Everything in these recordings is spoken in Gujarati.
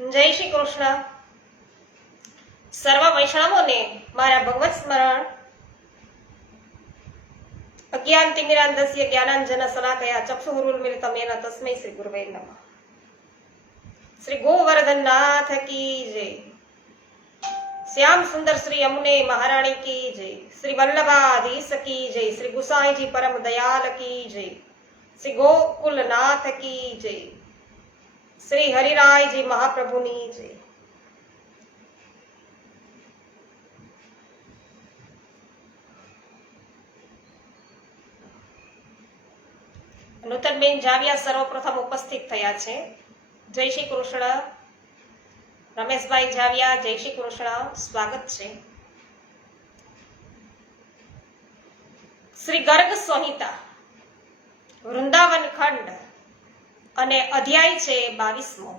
જય શ્રી કૃષ્ણ. સર્વ વૈષ્ણવોને મારા ભગવત સ્મરણ. અજ્ઞાન તિમિરાંધસ્ય જ્ઞાનાંજન શલાકયા ચક્ષુરુન્મિલિતમ येन તસ્મૈ શ્રી ગુરવે નમઃ. શ્રી ગોવર્ધન નાથ કી જય. શ્યામ સુંદર શ્રી યમુને મહારાણી કી જય. શ્રી વલ્લભાધીશ કી જય. શ્રી ગુસાઈજી પરમ દયાલ કી જય. શ્રી ગોકુલનાથ કી જય. શ્રી હરિરાયજી મહાપ્રભુની જય. નૂતનબેન જાવિયા સર્વપ્રથમ ઉપસ્થિત થયા છે. જય શ્રી કૃષ્ણ. રમેશભાઈ જાવિયા, જય શ્રી કૃષ્ણ, સ્વાગત છે. શ્રી ગર્ગ સંહિતા વૃંદાવન ખંડ અને અધ્યાય છે 22મો.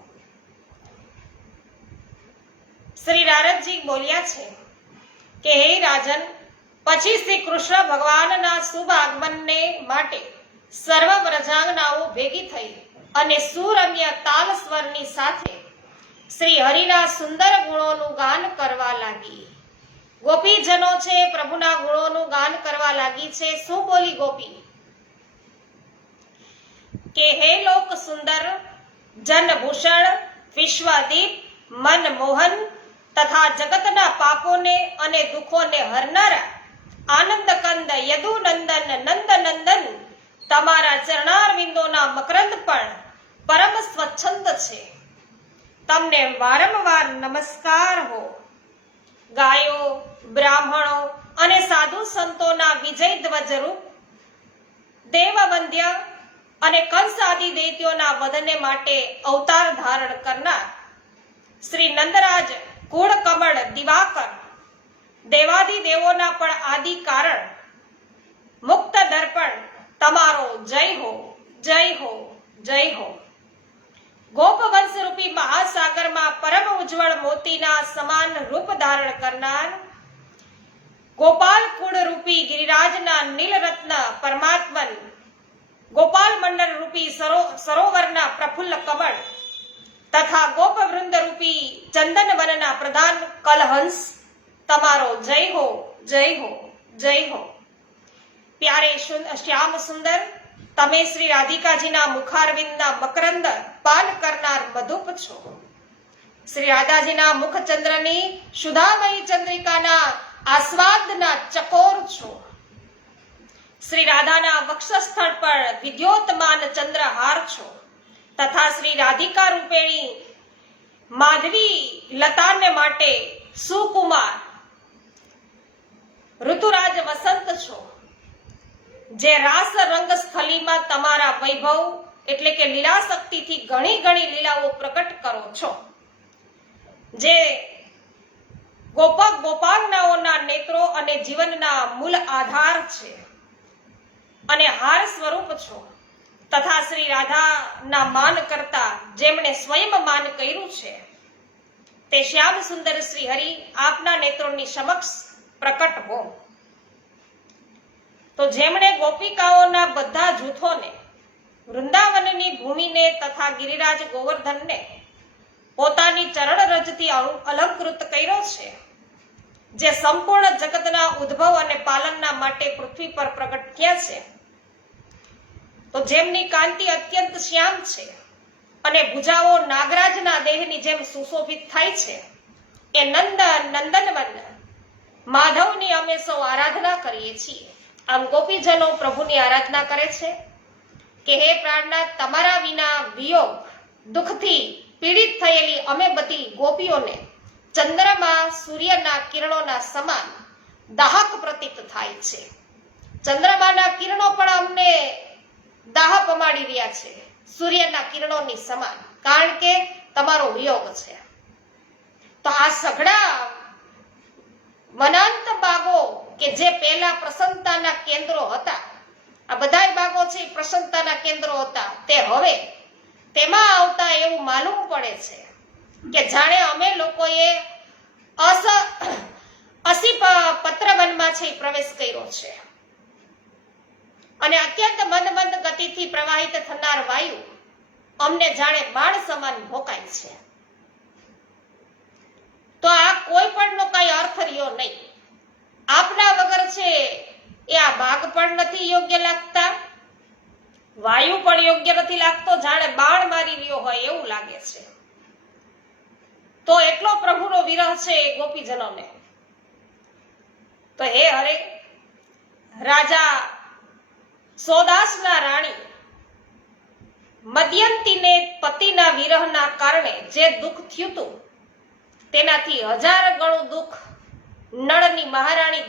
શ્રી નારદજી બોલ્યા છે કે હે રાજન, પછી શ્રી કૃષ્ણ ભગવાનના શુભ આગમનને માટે સર્વ વ્રજાંગનાઓ ભેગી થઈ અને સુરમ્ય તાલ સ્વરની સાથે શ્રી હરિના સુંદર ગુણોનું ગાન કરવા લાગી. ગોપીજનો છે પ્રભુના ગુણોનું ગાન કરવા લાગી છે. શું બોલી ગોપી? કે હે લોક સુંદર, જનભૂષણ, વિશ્વાદીપ, મનમોહન તથા જગતના પાપોને અને દુઃખોને હરનારા આનંદ કંદ યદુનંદન નંદનંદન તમારા ચરણારવિંદોના મકરંદ પણ પરમ સ્વચ્છંદ છે. તમને વારંવાર નમસ્કાર હો. ગાયો, બ્રાહ્મણો અને સાધુ સંતોના વિજય ધ્વજરૂપ દેવવંદ્ય અને કંસ આદિ દૈત્યોના વધને માટે અવતાર ધારણ કરનાર શ્રી નંદરાજ કુળ કમળ દિવાકર, દેવાધિદેવોના પણ આદિ કારણ મુક્ત દર્પણ તમારો જય હો, જય હો, જય હો. ગોપવંશ રૂપી મહાસાગરમાં પરમ ઉજ્જવળ મોતીના સમાન રૂપ ધારણ કરનાર ગોપાલ કુળ રૂપી ગિરિરાજના નીલરત્ન પરમાત્મન, ગોપાલ મંડળ રૂપી સરોવરના પ્રફુલ્લ કમળ તથા ગોપવૃંદ રૂપી ચંદન વનના પ્રધાન કલહંસ તમારો જય હો, જય હો, જય હો. પ્યારે શ્યામ સુંદર, તમે શ્રી રાધિકાજીના મુખારવિંદના મકરંદ પાન કરનાર મધુપ છો. શ્રી રાધાજીના મુખચંદ્રની સુધામયી ચંદ્રિકાના આસ્વાદના ચકોર છો. શ્રી રાધાના વક્ષસ્થળ પર વિદ્યોતમાન ચંદ્રહાર છો તથા શ્રી રાધિકા રૂપેણી માધવી લતાને માટે સુકુમાર ઋતુરાજ વસંત છો. જે રાસ રંગ સ્થલીમાં તમારા વૈભવ એટલે કે લીલા શક્તિથી ઘણી ઘણી લીલાઓ પ્રકટ કરો છો. જે ગોપક ગોપાંગનાઓના નેત્રો અને જીવનના મૂળ આધાર છે અને હાર સ્વરૂપ છો તથા શ્રી રાધાના માન કરતા જેમણે સ્વયં માન કર્યું છે તે શ્યામ સુંદર શ્રી હરિ આપના નેત્રોની સમક્ષ પ્રકટ હો. તો જેમણે ગોપિકાઓના બધા જૂથોને વૃંદાવનની ભૂમિને તથા ગિરિરાજ ગોવર્ધનને પોતાની ચરણ રજથી અલંકૃત કર્યો છે, જે સંપૂર્ણ જગતના ઉદ્ભવ અને પાલનના માટે પૃથ્વી પર પ્રગટ થયા છે, તો જેમની કાંતિ અત્યંત શ્યામ છે અને ભુજાઓ નાગરાજના દેહની જેમ સુશોભિત થાય છે, એ નંદનવન માધવની અમે સૌ આરાધના કરીએ છીએ. આમ ગોપીજનો પ્રભુની આરાધના કરે છે કે હે પ્રાણનાથ, તમારા વિના વિયોગ દુઃખથી પીડિત થયેલી અમે બધી ગોપીઓને ચંદ્રમાં સૂર્યના કિરણોના સમાન દાહક પ્રતીત થાય છે. ચંદ્રમાના કિરણો પણ અમને દાહ પમાડી રહ્યા છે સૂર્યના કિરણોની સમાન, કારણ કે તમારો વિયોગ છે. તો આ સઘળા વનાંત બાગો કે જે પહેલા પ્રસન્નતાના કેન્દ્રો હતા, આ બધા બાગો છે પ્રસન્નતાના કેન્દ્રો હતા, તે હવે તેમાં આવતા એવું માલુમ પડે છે કે જાણે અમે લોકોએ અસી પત્રવનમાં છે પ્રવેશ કર્યો છે અને અત્યંત મંદ ગતિથી પ્રવાહિત થનાર વાયુ અમને જાણે બાણ સમાન ભોકાય છે. કોઈ પણનો કાંઈ અર્થ રહ્યો નહીં. આપના વગર છે એ આ ભાગ પણ નથી યોગ્ય લાગતા, વાયુ પણ યોગ્ય નથી લાગતો, જાણે બાણ મારી રહ્યો હોય એવું લાગે છે. તો એટલો પ્રભુનો વિરહ છે ગોપીજનોને. તો હે હરે, રાજા સોદાસના રાણી મદયંતીને પતિના વિરહના કારણે જે દુઃખ થયું હતું તેનાથી 1000 ગણું દુઃખ નળની મહારાણી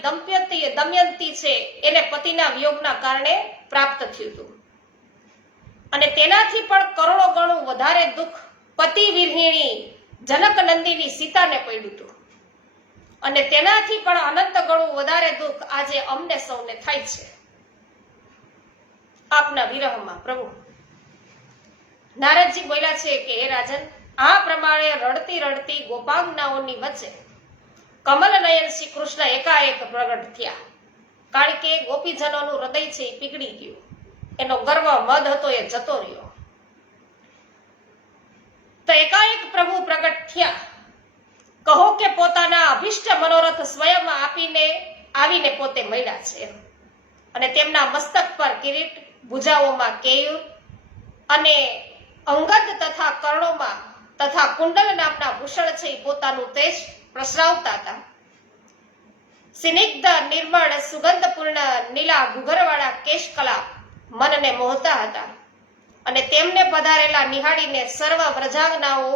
દમયંતી છે એને પતિના વિયોગના કારણે પ્રાપ્ત થયું હતું. અને તેનાથી પણ કરોડો ગણું વધારે દુઃખ પતિ વિરહિણી જનક નંદીની સીતાને પડ્યું હતું. અને તેનાથી પણ અનંત ગણું વધારે દુઃખ આજે અમને સૌને થાય છે આપના વિરહમાં પ્રભુ. નારદજી બોલ્યા છે કે હે રાજન, આ પ્રમાણે રડતી રડતી ગોપાંગનાઓની વચ્ચે કમલ નયન શ્રી કૃષ્ણ એકાએક પ્રગટ થયા. કારણ કે ગોપીજનોનું હૃદય છે એ પીગળી ગયું, એનો ગર્વ મદ હતો એ જતો રહ્યો. તો એકાએક પ્રભુ પ્રગટ થયા. કહો કે પોતાના અભિષ્ટ મનોરથ સ્વયં આવીને પોતે મળ્યા છે. અને તેમના મસ્તક પર કિરીટ, ભુજાઓમાં કેયુર અને અંગદ તથા કર્ણોમાં તથા કુંડલ નામના ભૂષણ છે પોતાનું તેજ પ્રસરાવતા હતા. સ્નિગ્ધ નિર્મળ સુગંધપૂર્ણ નીલા ઘૂઘરવાળા કેશકલા મનને મોહતા હતા. અને તેમને પધારેલા નિહાળીને સર્વ વ્રજાંગનાઓ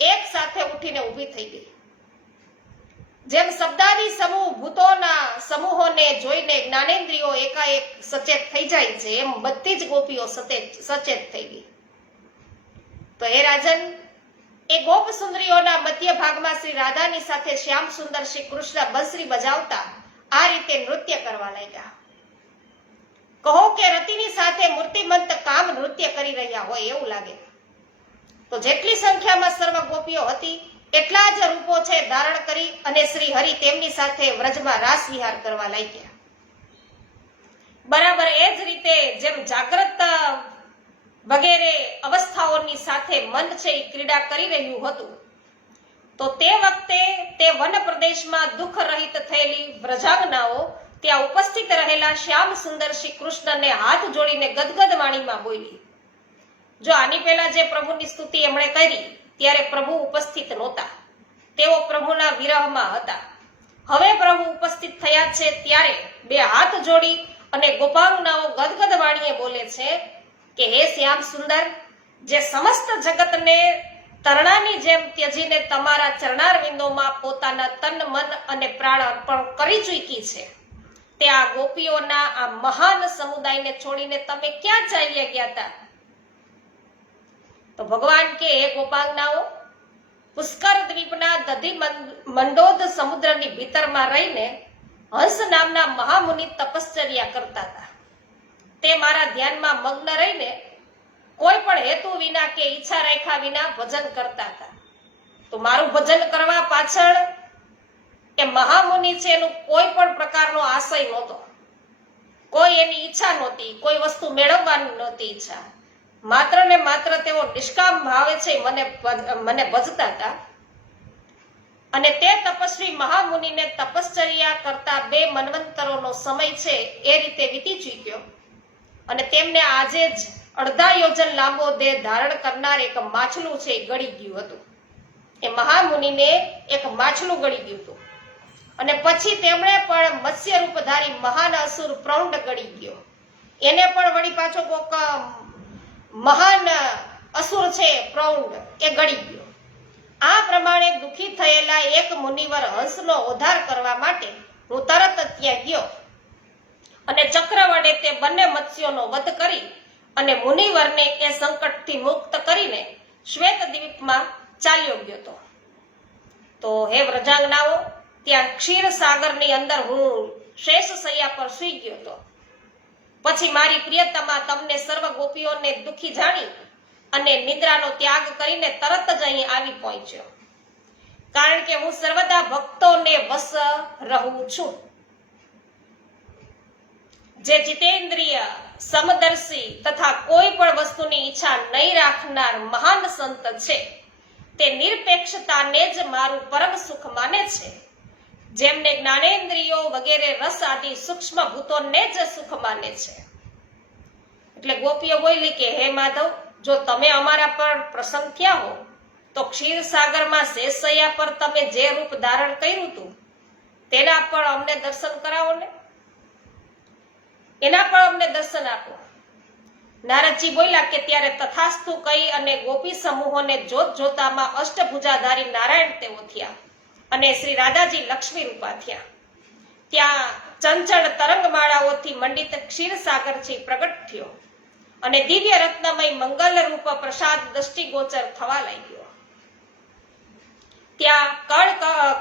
એક સાથે ઉઠીને ઊભી થઈ ગઈ. જેમ શબ્દાદી સમૂહ ભૂતોના સમૂહોને જોઈને જ્ઞાનેન્દ્રિયો એકાએક સચેત થઈ જાય છે, એમ બધી જ ગોપીઓ સચેત થઈ ગઈ. તો હે રાજન, એ ગોપ સુંદરીઓના મધ્ય ભાગમાં શ્રી રાધાની સાથે શ્યામ સુંદર શ્રી કૃષ્ણ બંસરી બજાવતા આ રીતે નૃત્ય કરવા લાગ્યા. કહો કે રતિની સાથે મૂર્તિમંત કામ નૃત્ય કરી રહ્યા હોય એવું લાગે. તો જેટલી સંખ્યામાં સર્વ ગોપીઓ હતી એટલા જ રૂપો છે ધારણ કરી અને શ્રી હરિ તેમની સાથે વ્રજમાં રાસ વિહાર કરવા લાગ્યા. બરાબર એ જ રીતે જેમ જાગ્રત વગેરે અવસ્થાઓની સાથે મન છે એ ક્રીડા કરી રહ્યું હતું, તો તે વખતે તે વન પ્રદેશમાં દુઃખ રહિત થયેલી વ્રજાંગનાઓ ત્યાં ઉપસ્થિત રહેલા શ્યામ સુંદર શ્રી કૃષ્ણને હાથ જોડીને ગદગદ વાણીમાં બોલી. જો આની પહેલા જે પ્રભુની સ્તુતિ એમણે કરી ત્યારે પ્રભુ ઉપસ્થિત નહોતા, તેઓ પ્રભુના વિરહમાં હતા. હવે પ્રભુ ઉપસ્થિત થયા છે ત્યારે બે હાથ જોડી અને ગોપાંગનાઓ ગદગદ વાણીએ બોલે છે કે હે શ્યામ સુંદર, જે સમસ્ત જગતને તરણાની જેમ ત્યજીને તમારા ચરણારવિંદોમાં પોતાના તન મન અને પ્રાણ અર્પણ કરી ચૂકી છે, તે આ ગોપીઓના આ મહાન સમુદાયને છોડીને તમે ક્યાં ચાલ્યા ગયા હતા? તો ભગવાન કે હે ગોપાંગનાઓ, પુષ્કર દ્વીપના દધી મંડોદ સમુદ્રની ભીતરમાં રહીને હંસ નામના મહામુનિ તપશ્ચર્યા કરતા હતા. તે મારા ધ્યાનમાં મગ્ન રહીને કોઈ પણ હેતુ વિના કે ઈચ્છા રાખ્યા વિના ભજન કરતા હતા. તો મારું ભજન કરવા પાછળ એ મહામુનિ છે એનું કોઈ પણ પ્રકારનો આશય નહોતો, કોઈ એની ઈચ્છા નહોતી, કોઈ વસ્તુ મેળવવાની નહોતી ઈચ્છા. માત્ર ને માત્ર તેઓ નિષ્કામ ભાવે છે મને ભજતા હતા. અને તે તપસ્વી મહામુનિને તપશ્ચર્યા કરતા 2 મન્વંતરોનો સમય છે એ રીતે વીતી ચૂક્યો. અને તેમને આજે જ અડધા યોજન લાંબો દેહ ધારણ કરનાર એક માછલું છે એ ગળી ગયું હતું. એ મહામુનિને એક માછલું ગળી ગયું હતું. અને પછી તેમણે પણ મત્સ્ય રૂપધારી મહાન અસુર પ્રૌંડ ગળી ગયો. એને પણ વળી પાછો કોક મહાન અસુર છે પ્રૌંડ એ ગળી ગયો. આ પ્રમાણે દુઃખી થયેલા એક મુનિવર હંસનો ઉદ્ધાર કરવા માટે હું તરત ત્યાં ગયો અને ચક્ર વડે તે બંને મત્સ્યોનો વધ કરી અને મુનિવરને એ સંકટથી મુક્ત કરીને શ્વેત દ્વીપમાં ચાલ્યો ગયો હતો. તો હે વ્રજાંગનાઓ, ત્યાં ક્ષીર સાગરની અંદર હું શેષ શૈયા પર સૂઈ ગયો હતો. પછી મારી પ્રિયતમા તમને સર્વ ગોપીઓને દુઃખી જાણી અને નિદ્રાનો ત્યાગ કરીને તરત જ અહીં આવી પહોંચ્યો, કારણ કે હું સર્વદા ભક્તોને વશ રહું છું. જે જીતેન્દ્રિય, સમદર્શી તથા કોઈ પણ વસ્તુની ઈચ્છા નહીં રાખનાર મહાન સંત છે તે નિરપેક્ષતાને જ મારું પરમ સુખ માને છે. જેમને જ્ઞાનેન્દ્રિયો વગેરે રસ આદિ સૂક્ષ્મ ભૂતોને જ સુખ માને છે. એટલે ગોપીઓ બોલી કે હે માધવ, જો તમે અમારા પર પ્રસન્ન થયા હો તો ક્ષીરસાગરમાં શેષૈયા પર તમે જે રૂપ ધારણ કર્યું હતું તેના પર અમને દર્શન કરાવો ને, એના પર અમને દર્શન આપો. નારદજી બોલ્યા કે ત્યારે તથાસ્તુ કહી અને ગોપી સમૂહોને જોત જોતામાં અષ્ટભુજાધારી નારાયણ તેઓ થયા અને શ્રી રાધાજી લક્ષ્મી રૂપા થયા. ત્યાં ચંચળ તરંગમાળાઓથી મંડિત ક્ષીરસાગરથી પ્રગટ થયો અને દિવ્ય રત્નમય મંગલ રૂપ પ્રસાદ દ્રષ્ટિગોચર થવા લાગ્યો. ત્યાં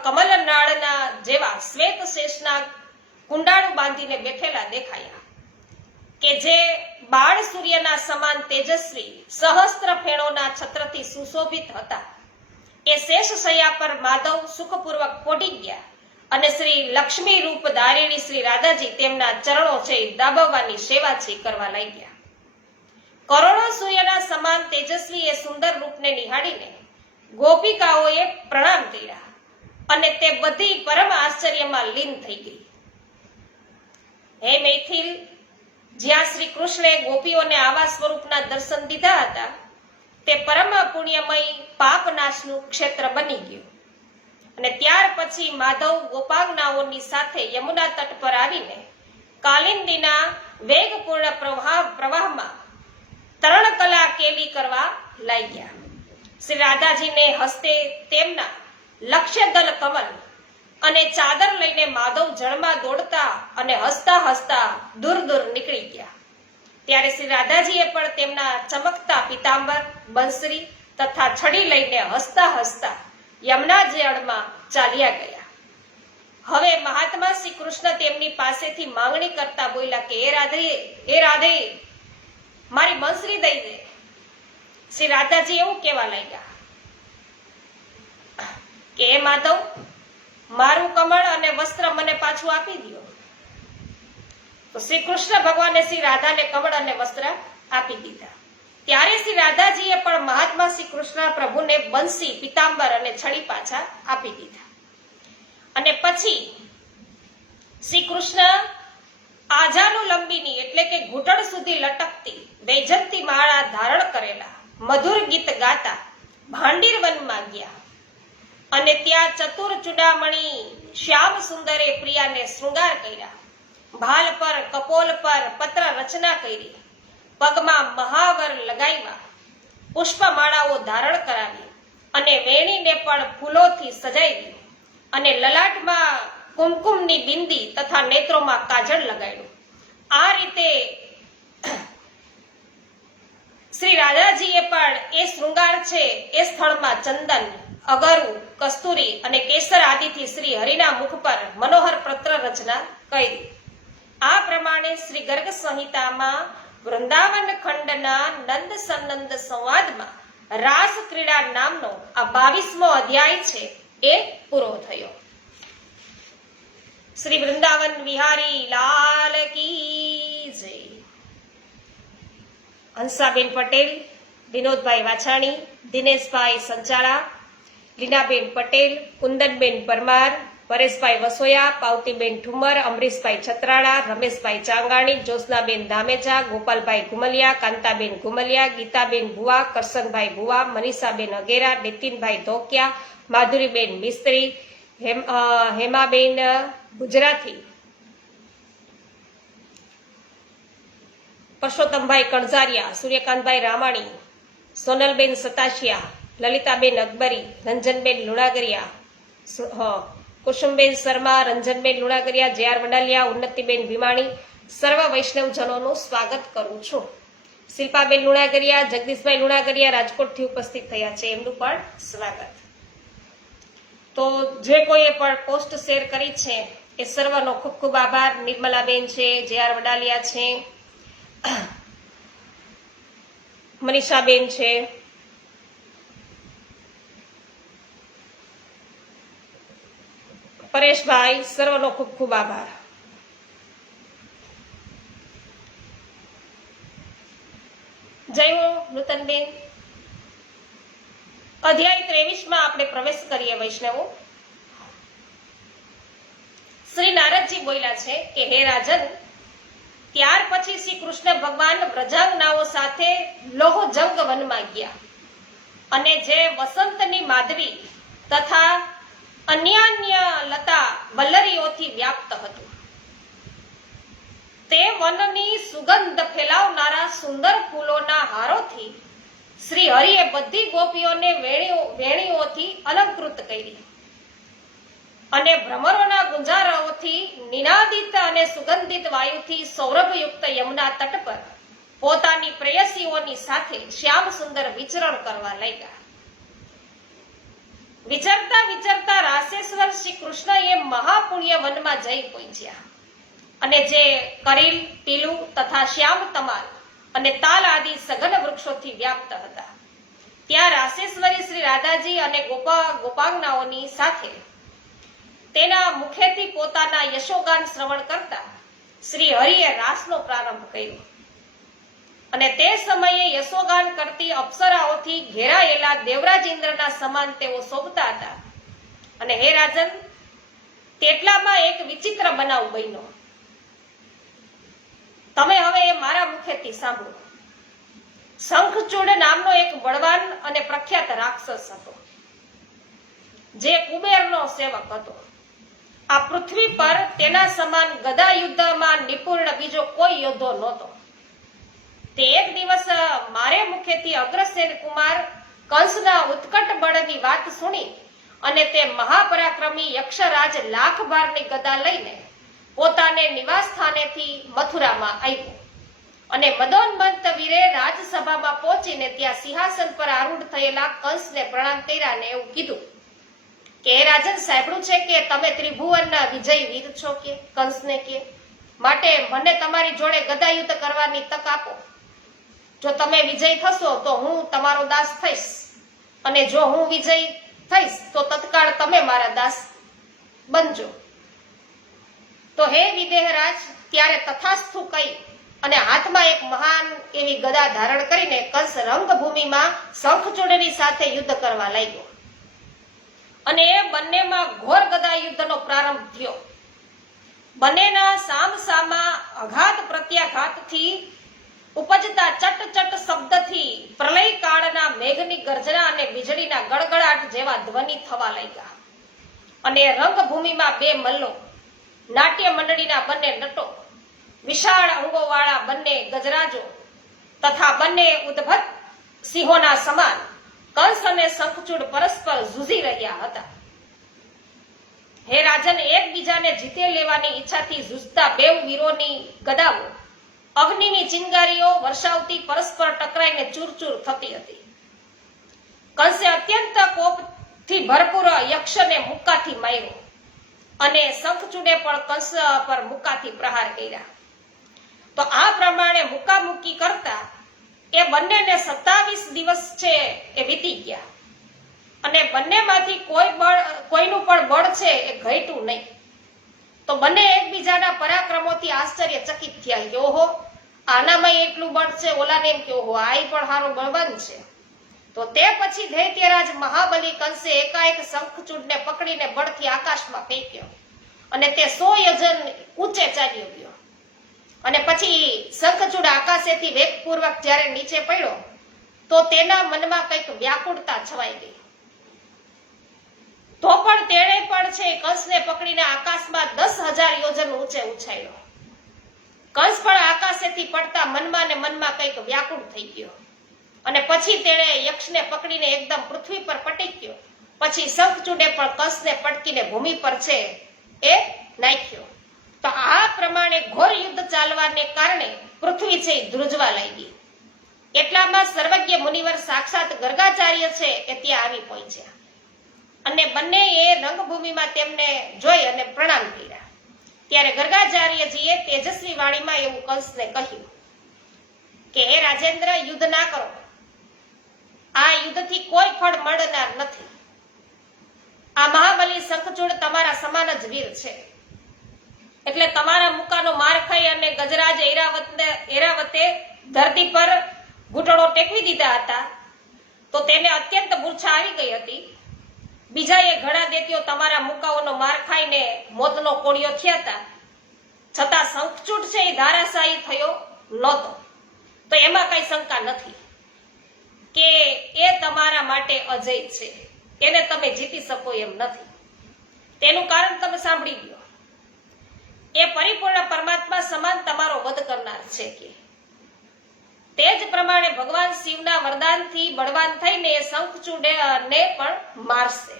કમલનાળના જેવા શ્વેત શેષના કુંડાળું બાંધીને બેઠેલા દેખાયા કે જે બાળ સૂર્યના સમાન તેજસ્વી સહસ્ત્ર ફેણોના છત્રથી સુશોભિત હતા. એ શેષ શૈયા પર માધવ સુખપૂર્વક પોઢી ગયા અને શ્રી લક્ષ્મી રૂપ ધારીણી શ્રી રાધાજી તેમના ચરણો છે દાબવવાની સેવા છે કરવા લાગ્યા. કરોડો સૂર્યના સમાન તેજસ્વી એ સુંદર રૂપને નિહાળીને ગોપિકાઓએ પ્રણામ કર્યા અને તે બધી પરમ આશ્ચર્યમાં લીન થઈ ગઈ. હે મૈથિલ, જ્યાં શ્રી કૃષ્ણે ગોપીઓને આવા સ્વરૂપના દર્શન દીધા હતા તે પરમ પુણ્યમય પાપનાશનું ક્ષેત્ર બની ગયું. અને ત્યાર પછી માધવ ગોપાંગનાઓની સાથે યમુના તટ પર આવીને કાલિંદીના વેગપૂર્ણ પ્રવાહમાં તરણકલા કેલી કરવા લાગ્યા. શ્રી રાધાજીને હસ્તે તેમના લક્ષ્યદલ કમલ અને ચાદર લઈને માધવ જળમાં દોડતા અને હસતા હસતા દૂર દૂર નીકળી ગયા. ત્યારે શ્રી રાધાજીએ પણ તેમના ચમકતા પીતાંબર, બંસરી તથા છડી લઈને હસતા હસતા યમુના જળમાં ચાલ્યા ગયા. હવે મહાત્મા શ્રી કૃષ્ણ તેમની પાસેથી માંગણી કરતા બોલ્યા કે હે રાધે, મારી બંસરી દઈ દે. શ્રી રાધાજી એવું કહેવા લાગ્યા કે હે માધવ, મારું કમળ અને વસ્ત્ર મને પાછું આપી દો. તો શ્રી કૃષ્ણ ભગવાને શ્રી રાધાને કમળ અને વસ્ત્ર આપી દીધા. ત્યારે શ્રી રાધાજીએ પણ મહાત્મા શ્રી કૃષ્ણ પ્રભુને બંસી, પીતાંબર અને છડી પાછા આપી દીધા. અને પછી શ્રી કૃષ્ણ આજાનુલંબીની એટલે કે ઘૂંટણ સુધી લટકતી વૈજંતી માળા ધારણ કરેલા મધુર ગીત ગાતા ભાંડીર વનમાં ગયા અને ત્યાં ચતુર ચૂડામણી શ્યામ સુંદરે પ્રિયાને શૃંગાર કર્યા. ભાલ પર, કપોલ પર પત્ર રચના કરી, પગમાં મહાવર લગાવ્યા, પુષ્પમાળાઓ ધારણ કરાવી અને વેણીને પણ ફૂલોથી સજાવી અને લલાટમાં કુમકુમની બિંદી તથા નેત્રોમાં કાજળ લગાડ્યું. આ રીતે શ્રી રાધાજીએ પણ એ શૃંગાર છે એ સ્થળમાં ચંદન, અગરુ, કસ્તુરી અને કેસર આદિથી શ્રી હરિના મુખ પર મનોહર પત્ર રચના કરી. આ પ્રમાણે શ્રી ગર્ગ સંહિતામાં વૃંદાવન ખંડના નંદ સનંદ સંવાદમાં રાસ ક્રીડા નામનો આ 22મો અધ્યાય છે એ પૂરો થયો. શ્રી વૃંદાવન વિહારી લાલ કી જય. હંસાબેન પટેલ, વિનોદભાઈ વાછાણી, દિનેશભાઈ સંચાળા, લીનાબેન પટેલ, કુંદનબેન પરમાર, પરેશભાઈ વસોયા, પાવતીબેન ઠુમર, અમરીશભાઈ છત્રાળા, રમેશભાઈ ચાંગાણી, જ્યોત્સનાબેન ધામેજા, ગોપાલભાઈ ઘુમલિયા, કાંતાબેન ઘુમલિયા, ગીતાબેન ભુવા, કરશનભાઈ ભુવા, મનીષાબેન અગેરા, નીતિનભાઈ ધોકિયા, માધુરીબેન મિસ્ત્રી, હેમાબેન ગુજરાતી, પરસોત્તમભાઈ કણઝારિયા, સૂર્યકાંતભાઈ રામાણી, સોનલબેન સતાશિયા, લલિતાબેન અકબરી, રંજનબેન લુણાગરિયા, કુસુમબેન શર્મા, રંજનબેન લુણાગરિયા, જે.આર. વડાલિયા, ઉન્નતિબેન ભીમાણી, સર્વ વૈષ્ણવજનોનું સ્વાગત કરું છું. શિલ્પાબેન લુણાગરિયા, જગદીશભાઈ લુણાગરિયા રાજકોટથી ઉપસ્થિત થયા છે, એમનું પણ સ્વાગત. તો જે કોઈએ પણ પોસ્ટ શેર કરી છે એ સર્વનો ખૂબ ખૂબ આભાર. નિર્મલાબેન છે, જે.આર. વડાલિયા છે, મનીષાબેન છે, પરેશભાઈ, સર્વનો ખૂબ ખૂબ આભાર. જય હો નૂતનબેન. અધ્યાય 23 આપણે પ્રવેશ કરીએ વૈષ્ણવો. શ્રી નારદજી બોલ્યા છે કે હે રાજન, ત્યાર પછી શ્રી કૃષ્ણ ભગવાન વ્રજાંગનાઓ સાથે લોહજંગ વનમાં ગયા અને જે વસંતની માધવી તથા અન્યાન્ય લતા વલ્લરીઓથી વ્યાપ્ત હતું તે વનની સુગંધ ફેલાવનારા સુંદર ફૂલોના હારોથી શ્રી હરિએ બધી ગોપીઓને વેણીઓથી અલંકૃત કરી અને ભ્રમરોના ગુંજારાઓથી નિનાદિત અને સુગંધિત વાયુથી સૌરભયુક્ત યમુના તટ પર પોતાની પ્રેયસીઓની સાથે શ્યામ સુંદર વિચરણ કરવા લાગ્યા. વિચરતા વિચરતા રાસેશ્વર શ્રી કૃષ્ણ એ મહાપુણ્ય વનમાં જઈ પહોંચ્યા અને જે કરીલ, ટીલું તથા શ્યામ તમાલ અને તાલ આદિ સઘન વૃક્ષોથી વ્યાપ્ત હતા ત્યાં રાસેશ્વરી શ્રી રાધાજી અને ગોપાંગનાઓની સાથે તેના મુખેથી પોતાના યશોગાન શ્રવણ કરતા શ્રી હરિએ રાસનો પ્રારંભ કર્યો અને તે સમયે યશોગાન કરતી અપ્સરાઓથી ઘેરાયેલા દેવરાજ ઇન્દ્રના સમાન તેઓ શોભતા હતા. અને હે રાજન, તેટલામાં એક વિચિત્ર બનાવ બન્યો. તમે હવે એ મારા મુખેથી સાંભળો. શંખચૂડ નામનો એક બળવાન અને પ્રખ્યાત રાક્ષસ હતો જે કુબેરનો સેવક હતો. આ પૃથ્વી પર તેના સમાન ગદા યુદ્ધમાં નિપુણ બીજો કોઈ યોદ્ધો નહોતો. તે એક દિવસ મારે મુખેથી અગ્રસેન કુમાર કંસના ઉત્કટ બળની વાત સુણી અને તે મહાપરાક્રમી યક્ષરાજ લાખબારની ગદા લઈને પોતાને નિવાસ સ્થાનેથી મથુરામાં આવ્યો અને મદોન્મત્ત વીરે રાજસભામાં પહોંચીને ત્યાં સિંહાસન પર આરૂઢ થયેલા કંસને પ્રણામ કર્યા અને એવું કીધું કે હે રાજન, સાંભળ્યું છે કે તમે ત્રિભુવનના વિજય વીર છો કે કંસને કે માટે મને તમારી જોડે ગદા યુદ્ધ કરવાની તક આપો. જો તમે વિજય થશો તો હું તમારો દાસ થઈશ અને જો હું વિજય થઈશ તો તત્કાળ તમે મારા દાસ બનજો. તો હે વિદેહરાજ, ત્યારે તથાસ્તુ કહી અને હાથમાં એક મહાન એવી ગદા ધારણ કરીને કંસ રંગભૂમિમાં શંખચૂડની સાથે યુદ્ધ કરવા લાગ્યો અને એ બંનેમાં ઘોર ગદા યુદ્ધનો પ્રારંભ થયો. બંનેના સામસામા અઘાત પ્રત્યાઘાતથી ઉપજતા ચટ શબ્દથી પ્રલય કાળના મેઘની ગર્જના અને વીજળીના ગડગડાટ જેવા ધ્વનિ થવા લાગ્યા અને રંગભૂમિમાં બે મલ્લો, નાટ્ય મંડળીના બંને નટો, વિશાળ અંગોવાળા બંને ગજરાજો તથા બંને ઉદ્ભત સિંહોના સમાન કંસ અને શંખચૂડ પરસ્પર ઝૂઝી રહ્યા હતા. હે રાજન, એકબીજાને જીતે લેવાની ઈચ્છાથી ઝૂઝતા બેવ વીરોની ગદાઓ અગ્નિની ચિંગારીઓ વર્ષાવતી પરસ્પર ટકરાઈને ચૂરચૂર થતી હતી. કંસે અત્યંત કોપથી ભરપૂર યક્ષને મુક્કાથી માર્યો અને શંખચૂડે પણ કંસ પર મુક્કાથી પ્રહાર કર્યા. તો આ પ્રમાણે મુક્કામુક્કી કરતા એ બંનેને 27 દિવસ છે એ વીતી ગયા અને બંનેમાંથી કોઈનું પણ બળ છે એ ઘટ્યું નહીં. તો બંને એકબીજાના પરાક્રમોથી આશ્ચર્યચકિત થયા કે ઓહો, આનામાં એટલું બળ છે, ઓલાને એમ કે ઓહો, આ પણ હારો બળવાન છે. તો તે પછી દૈત્યરાજ મહાબલી કંસે એકાએક શંખચૂડને પકડીને બળથી આકાશમાં ફેંક્યો અને તે 100 યોજન ઊંચે ચાલ્યો ગયો અને પછી શંખચૂડ આકાશેથી વેગપૂર્વક જ્યારે નીચે પડ્યો તો તેના મનમાં કંઈક વ્યાકુળતા છવાઈ ગઈ. તો પણ તેણે પણ છે કંસને પકડીને આકાશમાં 10,000 યોજન ઊંચે ઉછાળ્યો. કંસ પણ આકાશેથી પડતા મનમાં ને મનમાં કંઈક વ્યાકુળ થઈ ગયો અને પછી તેણે યક્ષને પકડીને એકદમ પૃથ્વી પર પટક્યો. પછી શંખચૂડે પણ કંસને પટકીને ભૂમિ પર છે એ નાખ્યો. તો આ પ્રમાણે ઘોર યુદ્ધ ચાલવાને કારણે પૃથ્વી છે ધ્રુજવા લાગી. એટલામાં સર્વજ્ઞ મુનિવર સાક્ષાત ગર્ગાચાર્ય છે એ ત્યાં આવી પહોંચ્યા અને બંને એ રંગભૂમિમાં તેમને જોઈ અને પ્રણામ કર્યા. ત્યારે ગર્ગાચાર્યજીએ તેજસ્વી વાણીમાં એવું કંસને કહ્યું કે હે રાજેન્દ્ર, યુદ્ધ ના કરો. આ યુદ્ધથી કોઈ ફળ મળનાર નથી. આ મહાબલી શંખચૂડ તમારા સમાન જ વીર છે. એટલે તમારા મુકાનો માર ખાઈ અને ગજરાજ ઐરાવતે ધરતી પર ઘૂંટણો ટેકવી દીધા હતા તો તેને અત્યંત મૂર્છા આવી ગઈ હતી. બીજાએ ઘણા દૈત્યો તમારા મુકાઓનો માર ખાઈને મોતનો કોળિયો થયા હતા, છતાં શંખચૂડ છે એ ધારાશાયી થયો નહોતો. તો એમાં કઈ શંકા નથી કે એ તમારા માટે અજય છે, એને તમે જીતી શકો એમ નથી. તેનું કારણ તમે સાંભળી લો. એ પરિપૂર્ણ પરમાત્મા સમાન તમારો વધ કરનાર છે કે તે જ પ્રમાણે ભગવાન શિવના વરદાનથી બળવાન થઈને એ શંખચૂડને પણ મારશે,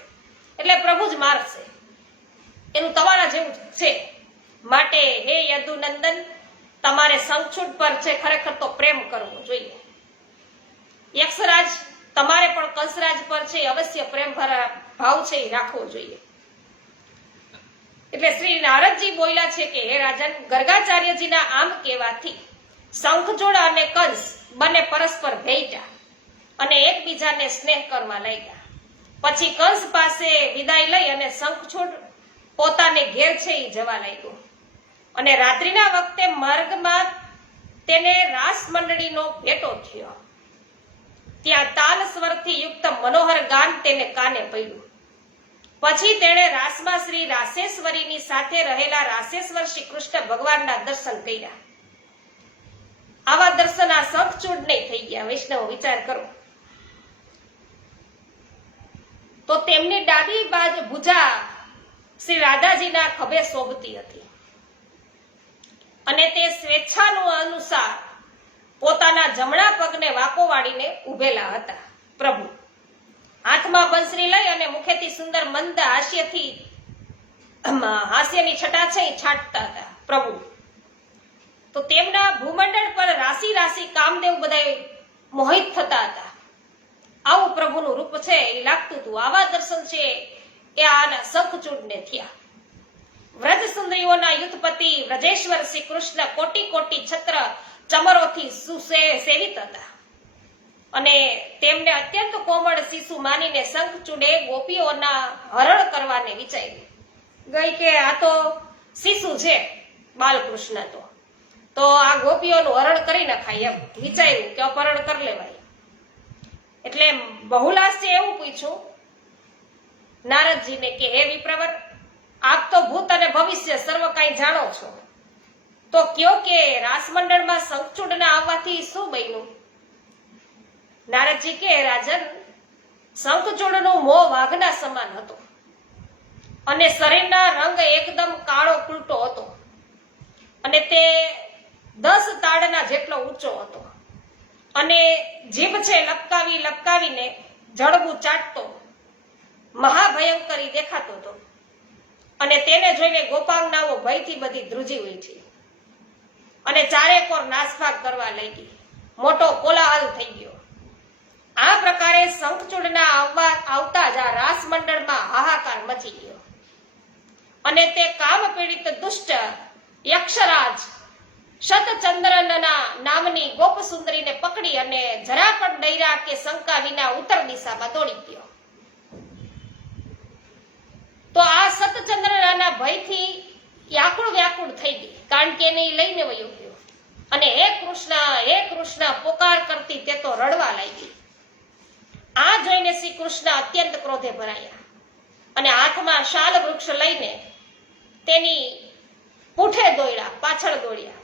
એટલે પ્રભુ જ મારશે. એનું તમારા જેવું છે. માટે હે યદુનંદન, તમારે શંખચૂડ પર છે ખરેખર તો પ્રેમ કરવો જોઈએ. યક્ષરાજ, તમારે પણ કંસરાજ પર છે અવશ્ય પ્રેમ ભાવ છે એ રાખવો જોઈએ. એટલે શ્રી નારદજી બોલ્યા છે કે હે રાજન, ગર્ગાચાર્યજીના આમ કહેવાથી શંખચૂડ અને કંસ બંને પરસ્પર ભેટ્યા અને એકબીજાને સ્નેહ કરવા લાગ્યા. પછી કંસ પાસે વિદાય લઈ અને શંખચૂડ પોતાને ઘેર છે એ જવા લાગ્યો. અને રાત્રિના વખતે માર્ગમાં તેને રાસ મંડળીનો ભેટો થયો. ત્યાં તાલ સ્વરથી યુક્ત મનોહર ગાન તેને કાને પડ્યું. પછી તેણે રાસમાં શ્રી રાસેશ્વરીની સાથે રહેલા રાસેશ્વર શ્રી કૃષ્ણ ભગવાનના દર્શન કર્યા. આવા દર્શન આ શંખચૂડ નહીં થઈ ગયા. વૈષ્ણવ વિચાર કરો તો તેમની ડાબી બાજુ ભુજા શ્રી રાધાજીના ખભે શોભતી હતી અને તે સ્વેચ્છાનું અનુસાર પોતાના જમણા પગને વાંકો વાળીને ઉભેલા હતા. પ્રભુ હાથમાં બંસરી લઈ અને મુખેથી સુંદર મંદ હાસ્યની છટાછઈ છાંટતા હતા પ્રભુ. તો તેમના ભૂમંડળ પર રાશિ રાશિ કામદેવ બધા મોહિત થતા હતા. આવું પ્રભુનું રૂપ છે એ લાગતું હતું. આવા દર્શન છે એ આના શંખચૂડને થયા. વ્રજ સુંદરીઓના યુથપતિ વ્રજેશ્વર શ્રી કૃષ્ણ કોટી કોટી છત્ર ચમરોથી સુસેવિત હતા અને તેમને અત્યંત કોમળ શિશુ માનીને શંખચૂડે ગોપીઓના હરણ કરવાને વિચાર્યું. ગઈ કે આ તો શિશુ છે બાલકૃષ્ણ, તો આ ગોપીઓનું હરણ કરી નખાય એમ વિચાર્યું કે અપહરણ કરી લેવાય. એટલે બહુલાસ્ય એવું પૂછ્યું નારદજીને કે હે વિપ્રવર, આપ તો ભૂત અને ભવિષ્ય સર્વ કાંઈ જાણો છો, તો કયો કે રાસમંડળમાં શંખચૂડના આવવાથી શું બન્યું? નારદજી કે રાજન, શંખચૂડનો મોં વાઘના સમાન હતો અને શરીરના રંગ એકદમ કાળો કુલટો હતો અને તે 10 તાળના જેટલો ઊંચો હતો અને જીભ છે લપકાવી લપકાવીને જડબું ચાટતો મહાભયંકરી દેખાતો હતો અને તેને જોઈને ગોપાંગનાઓ ભયથી બધી ધ્રુજી ઉઠી અને ચારેકોર નાસભાગ કરવા લાગી. મોટો કોલાહલ થઈ ગયો. આ પ્રકારે શંખચૂડના આવતા જ આ રાસ મંડળમાં હાહાકાર મચી ગયો અને તે કામ પીડિત દુષ્ટ યક્ષરાજ શતચંદ્રનના નામની ગોપ સુંદરીને પકડી અને જરા પણ ડર્યા કે શંકા વિના ઉત્તર દિશામાં દોડી ગયો. તો આ શતચંદ્રના ભયથી વ્યાકુળ વ્યાકુળ થઈ ગઈ, કારણ કે એને લઈને વયો ગયો અને હે કૃષ્ણ પોકાર કરતી તે તો રડવા લાગી. આ જોઈને શ્રી કૃષ્ણ અત્યંત ક્રોધે ભરાયા અને હાથમાં શાલ વૃક્ષ લઈને તેની પૂઠે દોડ્યા, પાછળ દોડ્યા.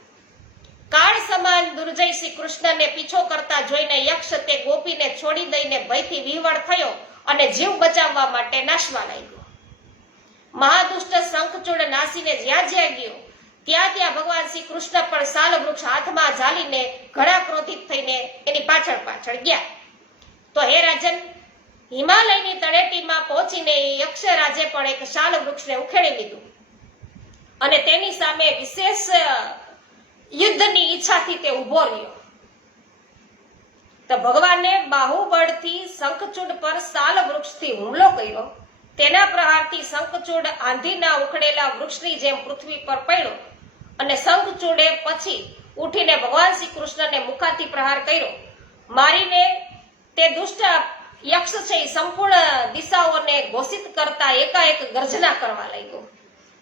કાળ સમાન દુર્જય શ્રી કૃષ્ણને પીછો કરતા જોઈને યક્ષ તે ગોપીને છોડી દઈને ભયથી વિહવળ થયો અને જીવ બચાવવા માટે નાશવા લાગ્યો. મહાદુષ્ટ શંખચૂડ નાસીને જ્યાં જ્યાં ગયો ત્યાં ત્યાં ભગવાન શ્રી કૃષ્ણ પણ શાલ વૃક્ષ હાથમાં ઝાલીને ઘણા ક્રોધિત થઈને એની પાછળ પાછળ ગયા. તો હે રાજન, હિમાલયની તળેટીમાં પહોંચીને યક્ષરાજે પણ એક શાલ વૃક્ષને ઉખેડી લીધું અને તેની સામે વિશેષ યુદ્ધની ઈચ્છાથી તે ઉભો રહ્યો. તો ભગવાને બાહુબળથી શંખચૂડ પર શાલ વૃક્ષથી હુમલો કર્યો. તેના પ્રહારથી શંખચૂડ આંધીના ઉખડેલા વૃક્ષની જેમ પૃથ્વી પર પડ્યો અને શંખચૂડે પછી ઉઠીને ભગવાન શ્રી કૃષ્ણને મુખાથી પ્રહાર કર્યો. મારીને તે દુષ્ટ યક્ષ છે એ સંપૂર્ણ દિશાઓને ઘોષિત કરતા એકાએક ગર્જના કરવા લાગ્યો.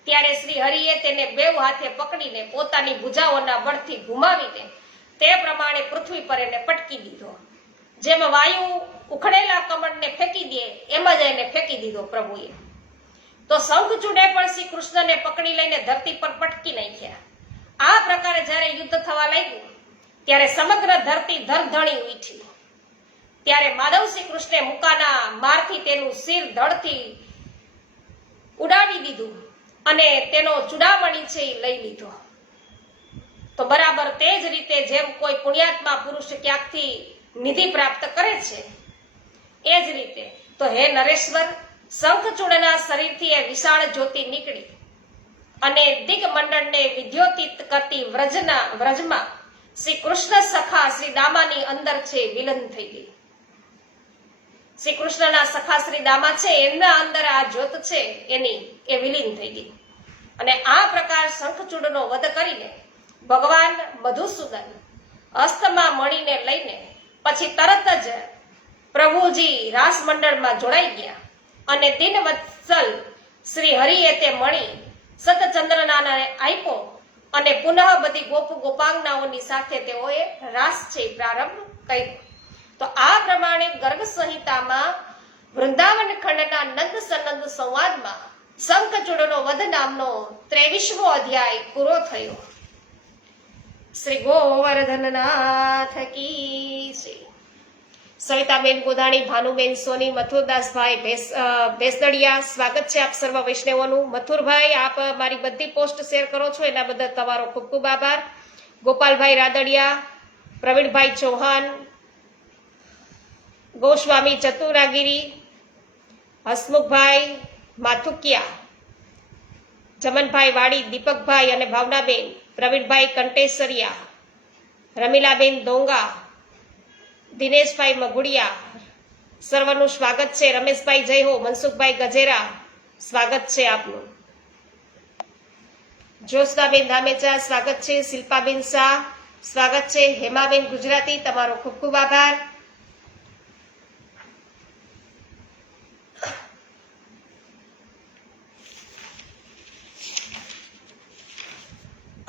ત્યારે શ્રી હરિએ તેને બેવ હાથે પકડીને પોતાની ભુજાઓના બળથી ઘુમાવીને તે પ્રમાણે પૃથ્વી પર એને પટકી દીધો. જેમ વાયુ ઉખડેલા કમળને ફેંકી દે એમ જ એને ફેંકી દીધો પ્રભુએ. તો શંખચૂડે પણ શ્રી કૃષ્ણને પકડી લઈને ધરતી પર પટકી નાખ્યા. આ પ્રકારે જ્યારે યુદ્ધ થવા લાગ્યું ત્યારે સમગ્ર ધરતી ધરધણી ઉઠી. ત્યારે માધવ શ્રી કૃષ્ણે મુકાના મારથી તેનું શિર ધડથી ઉડાડી દીધું અને તેનો ચૂડામણી છે એ લઈ લીધો. તો બરાબર તે જ રીતે જેમ કોઈ પુણ્યાત્મા પુરુષ ક્યાંકથી નિધિ પ્રાપ્ત કરે છે એ જ રીતે તો હે નરેશ્વર, શંખચૂડના શરીરથી એ વિશાળ જ્યોતિ નીકળી અને દિગ્મંડળને વિદ્યોતિત કરતી વ્રજમાં શ્રી કૃષ્ણ સખા શ્રી દામાની અંદર છે વિલીન થઈ ગઈ. શ્રી કૃષ્ણના સખા શ્રી દામા છે એમના અંદર આ જ્યોત છે એની એ વિલીન થઈ ગઈ. અને આ પ્રકાર શંખચૂડનો વધ કરીને ભગવાન મધુસૂદન હસ્તમાં મણીને લઈને પછી તરત જ પ્રભુજી રાસ મંડળમાં જોડાઈ ગયા અને દિનવત્સલ શ્રી હરિએ તે મણી સતચંદ્રનાને આપ્યો અને પુનઃ બધી ગોપાંગનાઓની સાથે તેઓએ રાસ છે પ્રારંભ કર્યો. તો આ પ્રમાણે ગર્ગ સંહિતામાં વૃંદાવન ખંડના નંદ સનંદ સંવાદમાં શંખચૂડનો વધ નામનો 23મો અધ્યાય પૂરો થયો. શ્રી ગોવર્ધનનાથ કી શ્રી. સવિતાબેન ગોધાણી, ભાનુબેન સોની, મથુરદાસભાઈ ભેસદડિયા, સ્વાગત છે આપ સર્વ વૈષ્ણવોનું. મથુરભાઈ, આપ મારી બધી પોસ્ટ શેર કરો છો એના બદલ તમારો ખૂબ ખૂબ આભાર. ગોપાલભાઈ રાદડિયા, પ્રવીણભાઈ ચૌહાણ, ગોસ્વામી ચતુરાગીરી, હસમુખભાઈ માથુકિયા, જમનભાઈ વાડી, દીપકભાઈ અને ભાવનાબેન, પ્રવીણભાઈ કંટેસરિયા, રમીલાબેન દોંગા, દિનેશભાઈ મગુડિયા, સર્વનું સ્વાગત છે. રમેશભાઈ જય હો, મનસુખભાઈ ગજેરા, સ્વાગત છે આપનું. જ્યોત્સનાબેન ધામેચા, સ્વાગત છે. શિલ્પાબેન શાહ, સ્વાગત છે. હેમાબેન ગુજરાતી, તમારો ખૂબ ખૂબ આભાર.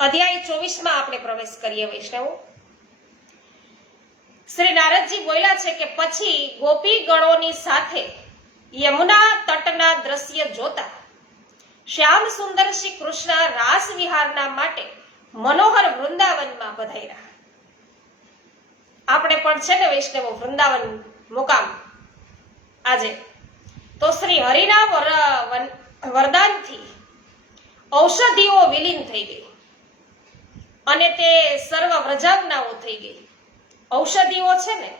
અધ્યાય 24માં આપણે પ્રવેશ કરીએ વૈષ્ણવો. શ્રી નારદજી બોલ્યા છે કે પછી ગોપી ગણોની સાથે યમુના તટના દ્રશ્ય જોતા શ્યામ સુંદર શ્રી કૃષ્ણ રાસ વિહારના માટે મનોહર વૃંદાવનમાં પધાર્યા. આપણે પણ છે ને વૈષ્ણવો વૃંદાવન મુકામ આજે. તો શ્રી હરિના વરદાનથી ઔષધિઓ વિલીન થઈ ગઈ અને તે સર્વ વ્રજાજ્ઞાઓ થઈ ગઈ. ઔષધિઓ છે ને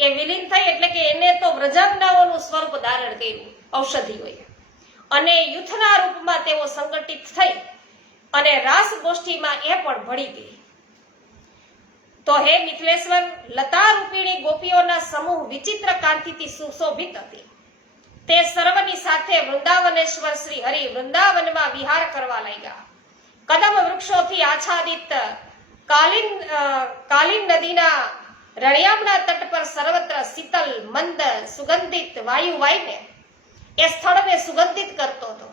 એ વિલીન થઈ એટલે કે એને તો વ્રજાજ્ઞાઓનું સ્વરૂપ ધારણ કર્યું ઔષધિઓએ અને યુથના રૂપમાં તેઓ સંગઠિત થઈ અને રાસ ગોષ્ઠીમાં એ પણ ભળી ગઈ. તો હે મિથિલેશ્વર, લતા રૂપિણી ગોપીઓના સમૂહ વિચિત્ર કાંતિથી સુશોભિત હતી. તે સર્વની સાથે વૃંદાવનેશ્વર શ્રી હરિ વૃંદાવનમાં વિહાર કરવા લાગ્યા. કદમ વૃક્ષોથી આચ્છાદિત કાલીન નદીના રણિયામણા તટ પર સર્વત્ર શીતલ મંદ સુગંધિત વાયુ વાઈને એ સ્થળને સુગંધિત કરતો હતો.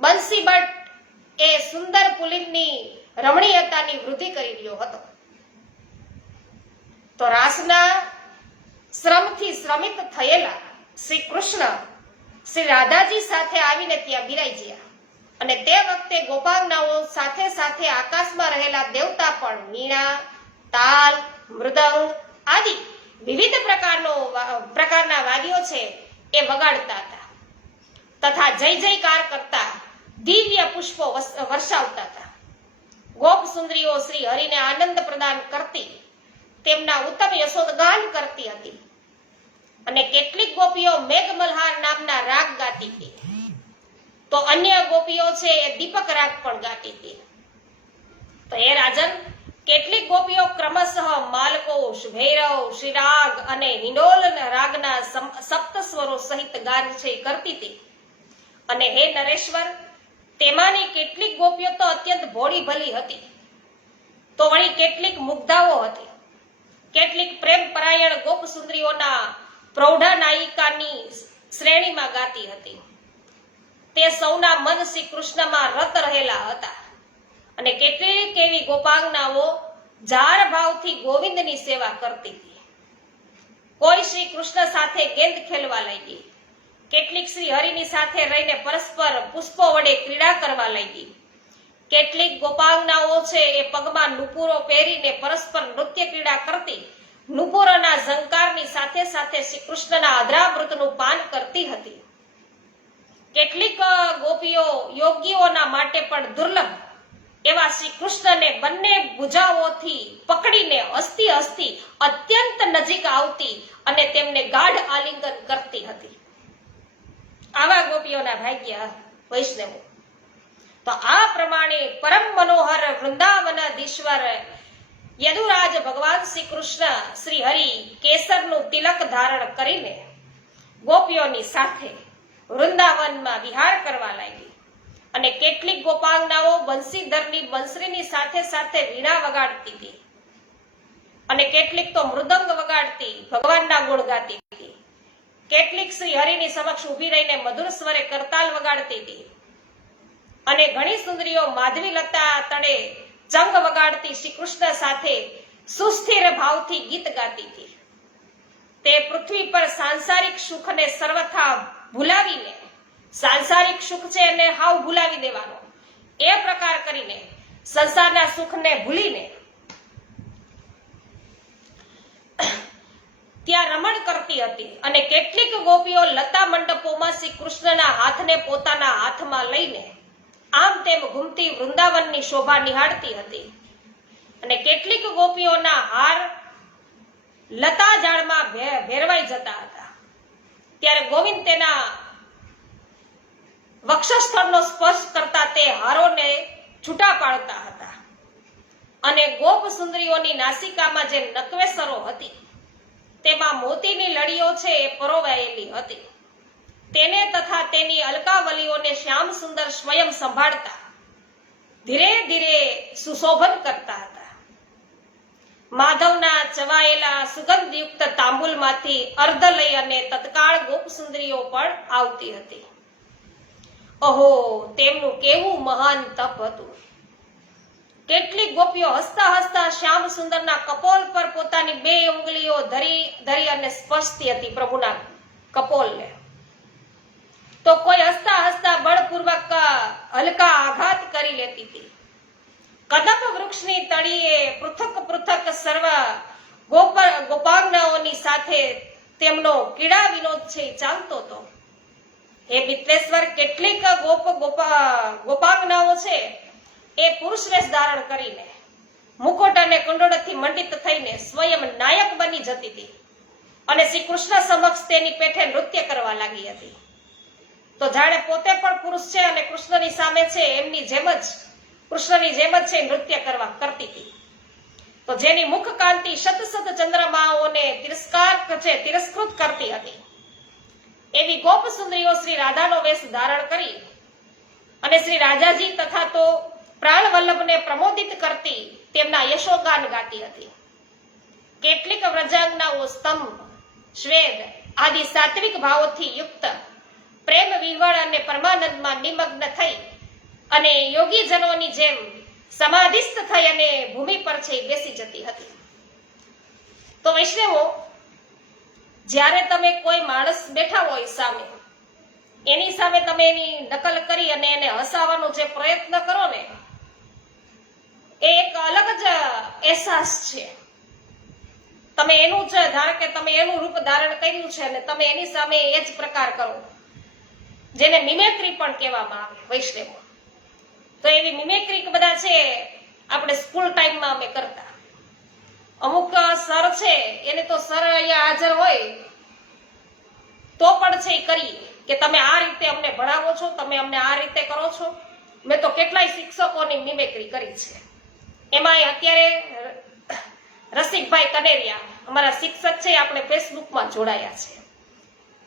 બંસી ભટ્ટ એ સુંદર પુલિનની રમણીયતાની વૃદ્ધિ કરી રહ્યો હતો. તો રાસના શ્રમથી શ્રમિત થયેલા શ્રી કૃષ્ણ શ્રી રાધાજી સાથે આવીને ત્યાં બિરાઈ ગયા અને તે વખતે ગોપાંગનાઓ સાથે સાથે આકાશમાં રહેલા દેવતા પણ વીણા, તાલ, મૃદંગ આદિ વિવિધ પ્રકારના વાદ્યો છે એ વગાડતા હતા તથા જય જયકાર કરતા દિવ્ય પુષ્પો વર્ષાવતા હતા. ગોપ સુંદરીઓ શ્રી હરિને આનંદ પ્રદાન કરતી તેમના ઉત્તમ યશોદગાન કરતી હતી અને કેટલીક ગોપીઓ મેઘમલ્હાર નામના રાગ ગાતી હતી. તો અન્ય ગોપીઓ છે એ દીપક રાગ પણ ગાતી હતી. તો એ રાજન, કેટલીક ગોપીઓ ક્રમશઃ માલકોશ, ભૈરવ, શ્રીરાગ અને હિંડોલ રાગના સપ્ત સ્વરો સહિત ગાન છે કરતી હતી. અને હે નરેશ્વર, તેમાંની કેટલીક ગોપીઓ તો અત્યંત ભોળી ભલી હતી, તો વળી કેટલીક મુગ્ધાઓ હતી. કેટલીક પ્રેમ પરાયણ ગોપ સુંદરીઓના પ્રૌઢા નાયિકાની શ્રેણીમાં ગાતી હતી. તે સૌના મન શ્રી કૃષ્ણમાં રત રહેલા હતા અને કેટલીક એવી ગોપાંગનાઓ જાર ભાવથી ગોવિંદની સેવા કરતી હતી. કોઈ શ્રી કૃષ્ણ સાથે ગેંદ ખેલવા લાગી, કેટલીક શ્રી હરિની સાથે રહીને પરસ્પર પુષ્પો વડે ક્રીડા કરવા લાગી, કેટલીક ગોપાંગનાઓ છે એ પગમાં નુપુરો પહેરીને પરસ્પર નૃત્ય ક્રીડા કરતી નુપુરોના ઝંકારની સાથે સાથે શ્રી કૃષ્ણના અધરામૃતનું પાન કરતી હતી. કેટલીક ગોપીઓ યોગીઓના માટે પણ દુર્લભ એવા શ્રી કૃષ્ણને બંને ભુજાઓથી પકડીને હસતી હસતી અત્યંત નજીક આવતી અને તેમને ગાઢ આલિંગન કરતી હતી. આવા ગોપીઓના ભાગ્ય વૈષ્ણવો. તો આ પ્રમાણે પરમ મનોહર વૃંદાવનાધીશ્વર યદુરાજ ભગવાન શ્રી કૃષ્ણ શ્રી હરિ કેસરનું તિલક ધારણ કરીને ગોપીઓની સાથે વૃંદાવનમાં વિહાર કરવા લાગી અને કેટલીક ગોપાંગનાઓ બંસીધરની બંસરીની સાથે સાથે વીણા વગાડતી હતી અને કેટલીક તો મૃદંગ વગાડતી ભગવાનના ગુણ ગાતી હતી. કેટલીક શ્રી હરિની સમક્ષ ઊભી રહીને મધુર સ્વરે કરતાલ વગાડતી હતી અને ઘણી સુંદરીઓ માધવી લતા તળે ચંગ વગાડતી શ્રી કૃષ્ણ સાથે સુસ્થિર ભાવથી ગીત ગાતી હતી. તે પૃથ્વી પર સાંસારિક સુખને સર્વથા ભૂલાવીને, સાંસારિક સુખ છે એને હાવ ભૂલાવી દેવાનો એ પ્રકાર કરીને સંસારના સુખને ભૂલીને ત્યાં રમણ કરતી હતી અને કેટલીક ગોપીઓ લતા મંડપોમાં શ્રી કૃષ્ણના હાથને પોતાના હાથમાં લઈને આમ તેમ ઘૂમતી વૃંદાવનની શોભા નિહાળતી હતી અને કેટલીક ગોપીઓના હાર લતા ઝાડમાં ભેરવાઈ જતા હતા. ત્યારે ગોવિંદ તેના વક્ષસ્થળનો સ્પર્શ કરતા તે હારોને છૂટા પાડતા હતા અને ગોપ સુંદરીઓની નાસિકામાં જે નકવેસરો હતી તેમાં મોતીની લડીઓ છે એ પરોવાયેલી હતી. તેને તથા તેની અલકાવલીઓને શ્યામ સુંદર સ્વયં સંભાળતા ધીરે ધીરે સુશોભન કરતા હતા. માધવના ચવાયેલા સુગંધયુક્ત તાંબુલમાંથી અર્ધ લઈ અને તત્કાળ ગોપ સુંદરીઓ પણ આવતી હતી. અહો, તેમનું કેવું મહાન તપ હતું. કેટલીક ગોપીઓ હસતા હસતા શ્યામ સુંદરના કપોલ પર પોતાની બે ઉંગલીઓ ધરી અને સ્પર્શતી હતી પ્રભુના કપોલને. તો કોઈ હસતા હસતા બળપૂર્વક હલકા આઘાત કરી લેતી હતી. કદમ વૃક્ષની તળીએ પૃથક પૃથક સર્વ ગોપાંગનાઓની સાથે તેમનો ક્રીડા વિનોદ છે ચાલતો હતો. હે મિત્રેશ્વર, કેટલીક ગોપાંગનાઓ છે એ પુરુષ વેશ ધારણ કરીને મુકુટ અને કુંડળથી મંડિત થઈને સ્વયં નાયક બની જતી હતી અને શ્રી કૃષ્ણ સમક્ષ તેની પેઠે નૃત્ય કરવા લાગી હતી. તો જાણે પોતે પણ પુરુષ છે અને કૃષ્ણની સામે છે એમની જેમ જ કૃષ્ણની જેમ જ છે નૃત્ય કરતી હતી. તો જેની મુખ કાંતિ શત શત ચંદ્રમાઓને તિરસ્કૃત કરતી હતી એવી ગોપ સુંદરીઓ શ્રી રાધાનો વેશ ધારણ કરી અને શ્રી રાજાજી તથા તો પ્રાણ વલ્લભને પ્રમોદિત કરતી તેમના યશોગાન ગાતી હતી. કેટલીક વ્રજાંગનાઓ સ્તંભ, શ્વેદ આદિ સાત્વિક ભાવોથી યુક્ત પ્રેમ વિહવળ અને પરમાનંદમાં નિમગ્ન થઈ અને યોગીજનોની જેમ સમાધિસ્થ થઈ અને ભૂમિ પર છે બેસી જતી હતી. તો વૈષ્ણવો, જ્યારે તમે કોઈ માણસ બેઠા હોય સામે, એની સામે તમે એની નકલ કરી અને એને હસાવવાનો જે પ્રયત્ન કરો ને, એ એક અલગ જ અહેસાસ છે. તમે એનું જ ધારો કે તમે એનું રૂપ ધારણ કર્યું છે અને તમે એની સામે એ જ પ્રકાર કરો, જેને મિમેક્રી પણ કહેવામાં આવે વૈષ્ણવો. તો એવી મિમેક્રી બધા છે આપણે સ્કૂલ ટાઈમમાં અમે કરતા. અમુક સર છે એને તો સર અહીંયા હાજર હોય તો પણ છે કરીએ કે તમે આ રીતે અમને ભણાવો છો, તમે અમને આ રીતે કરો છો. મેં તો કેટલાય શિક્ષકોની મિમેક્રી કરી છે. એમાં અત્યારે રસિકભાઈ કનેરિયા અમારા શિક્ષક છે, આપણે ફેસબુકમાં જોડાયા છે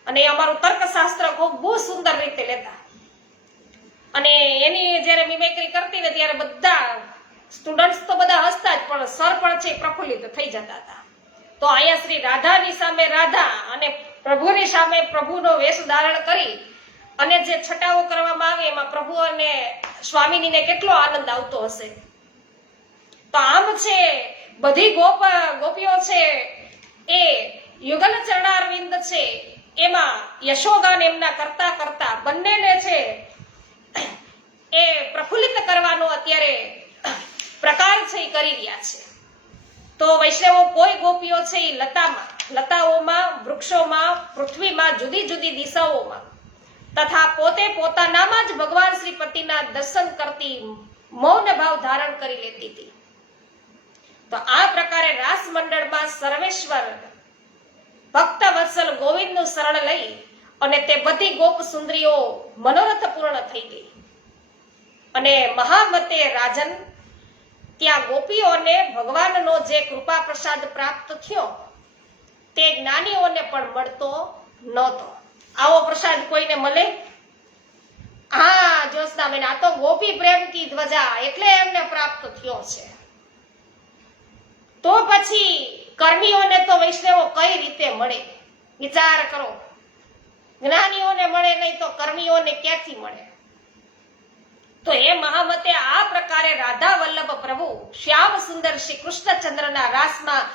અને અમારું તર્કશાસ્ત્ર ખૂબ બહુ સુંદર રીતે લેતા અને એની જ્યારે મિમેક્રી કરતી ને ત્યારે બધા સ્ટુડન્ટ્સ તો બધા હસતા જ, પણ સર પણ છે પ્રફુલ્લિત થઈ જતા હતા. તો અહીંયા શ્રી રાધાની સામે રાધા અને પ્રભુની સામે પ્રભુનો વેશ ધારણ કરી અને જે છટાઓ કરવામાં આવે એમાં પ્રભુ અને સ્વામિનીને કેટલો આનંદ આવતો હશે. તો આમ છે બધી ગોપીઓ છે એ યુગલ ચરણારવિંદ છે એમાં યશોગાન એમના કરતા કરતા બંનેને છે એ પ્રફુલ્લિત કરવાનો અત્યારે પ્રકાર છે એ કરી રહ્યા છે. તો વૈષ્ણવો કોઈ ગોપીઓ છે એ લતાઓમાં, વૃક્ષોમાં, પૃથ્વીમાં, જુદી જુદી દિશાઓમાં તથા પોતે પોતાનામાં જ ભગવાન શ્રી પતિના દર્શન કરતી મૌન ભાવ ધારણ કરી લેતી હતી. તો આ પ્રકારે રાસ મંડળમાં સર્વેશ્વર ભક્ત વત્સલ ગોવિંદનું શરણ લઈ અને તે બધી ગોપ સુંદરીઓ મનોરથ પૂર્ણ થઈ ગઈ. અને મહામતે રાજન ત્યાં ગોપીઓને ભગવાનનો જે કૃપા પ્રસાદ પ્રાપ્ત થયો તે જ્ઞાનીઓને પણ મળતો નહોતો. આવો પ્રસાદ કોઈને મળે? હા જ્યોત્સનાબેન, આ તો ગોપી પ્રેમ કી ધ્વજા એટલે એમને પ્રાપ્ત થયો છે. તો પછી કર્મીઓને તો વૈષ્ણવો કઈ રીતે મળે? વિચાર કરો. જ્ઞાનીઓને મળે નહીં તો કર્મીઓને ક્યાંથી મળે? તો એ મહામતે આ પ્રકારે રાધા વલ્લભ પ્રભુ શ્યામ સુંદર શ્રી કૃષ્ણચંદ્રના રાસમાં